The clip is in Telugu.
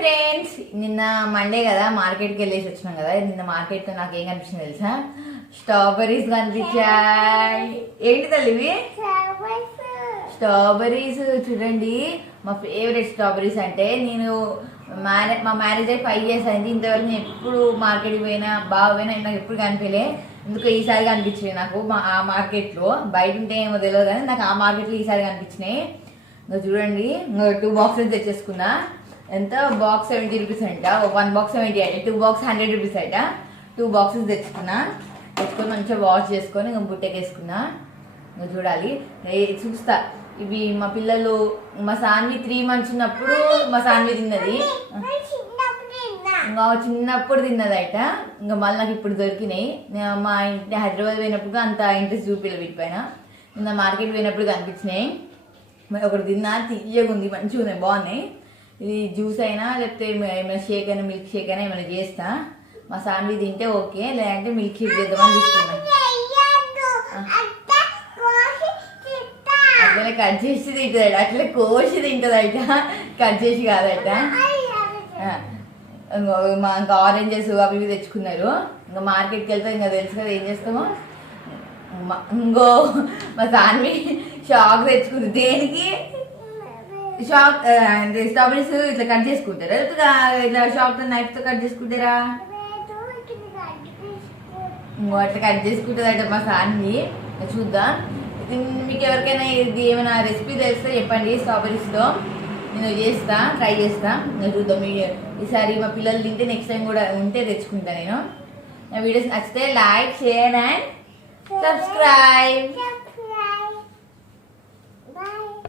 ఫ్రెండ్స్ నిన్న మండే కదా మార్కెట్కి వెళ్ళేసి వచ్చినాం కదా. నిన్న మార్కెట్లో నాకు ఏం కనిపించింది తెలుసా? స్ట్రాబెరీస్ కనిపించాయి. ఏంటి తల్లి ఇవి? స్ట్రాబెరీస్ చూడండి. మా ఫేవరెట్ స్ట్రాబెరీస్ అంటే నేను మ్యారే మా మ్యారేజ్ అయి ఫైవ్ ఇయర్స్ అయింది. ఇంతవరకు నేను ఎప్పుడు మార్కెట్కి పోయినా బాగా పోయినా నాకు ఎప్పుడు కనిపించలే. ఎందుకు ఈసారి కనిపించింది నాకు మా ఆ మార్కెట్లో బయట ఉంటే ఏమో తెలియదు కానీ నాకు ఆ మార్కెట్లో ఈసారి కనిపించినాయి. ఇంకా చూడండి. టూ బాక్సెస్ తెచ్చేసుకున్నా. ఎంత? బాక్స్ సెవెంటీ రూపీస్ అంట. వన్ బాక్స్ సెవెంటీ అంటే. టూ బాక్స్ హండ్రెడ్ రూపీస్ అంట. టూ బాక్సెస్ తెచ్చుకున్నా. తెచ్చుకొని మంచిగా వాష్ చేసుకొని ఇంకా బుట్టకేసుకున్నా. ఇంకా చూడాలి. చూస్తా. ఇవి మా పిల్లలు మా సాన్వి త్రీ మంత్స్ ఉన్నప్పుడు మా సాన్వి తిన్నది. ఇంకా చిన్నప్పుడు తిన్నదట. ఇంకా మళ్ళీ నాకు ఇప్పుడు దొరికినాయి. మా ఇంటి హైదరాబాద్ పోయినప్పుడు అంత ఇంట్రెస్ట్ చూపిల్ల వీటిపైన. ఇంకా మార్కెట్ పోయినప్పుడు కనిపించినాయి. మరి ఒకటి తిన్నా తీయగా ఉంది మంచిగా ఉన్నాయి బాగున్నాయి. ఇది జ్యూస్ అయినా లేకపోతే ఏమ- ఏమైనా షేక్ అయినా మిల్క్ షేక్ అయినా ఏమైనా చేస్తా. మా సాన్వి తింటే ఓకే లేదంటే మిల్క్ షేక్ చేద్దామని చూస్తున్నాను అట్లనే కట్ చేసి తింటుందట అట్లే కోసి తింటుందట. కట్ చేసి కాదట. మా ఇంకా ఆరెంజెస్ అవి ఇవి తెచ్చుకున్నారు. ఇంకా మార్కెట్కి వెళ్తే ఇంకా తెలుసు కదా ఏం చేస్తామో. ఇంకో మా సాన్వి షాక్ తెచ్చుకుంది. దేనికి? షార్ప్ స్ట్రాబెరీస్ ఇట్లా కట్ చేసుకుంటారా? ఇట్లా షాక్ నైఫ్తో కట్ చేసుకుంటారా? అట్లా కట్ చేసుకుంటుందట మా సార్ని. చూద్దాం? మీకు ఎవరికైనా ఇది ఏమైనా రెసిపీ తెలిస్తే చెప్పండి స్ట్రాబెరీస్తో నేను చేస్తా ట్రై చేస్తా. చూద్దాం. ఈ- ఈసారి మా పిల్లలు తింటే నెక్స్ట్ టైం కూడా ఉంటే తెచ్చుకుంటా నేను. నా వీడియోస్ నచ్చితే లైక్ షేర్ అండ్ సబ్స్క్రైబ్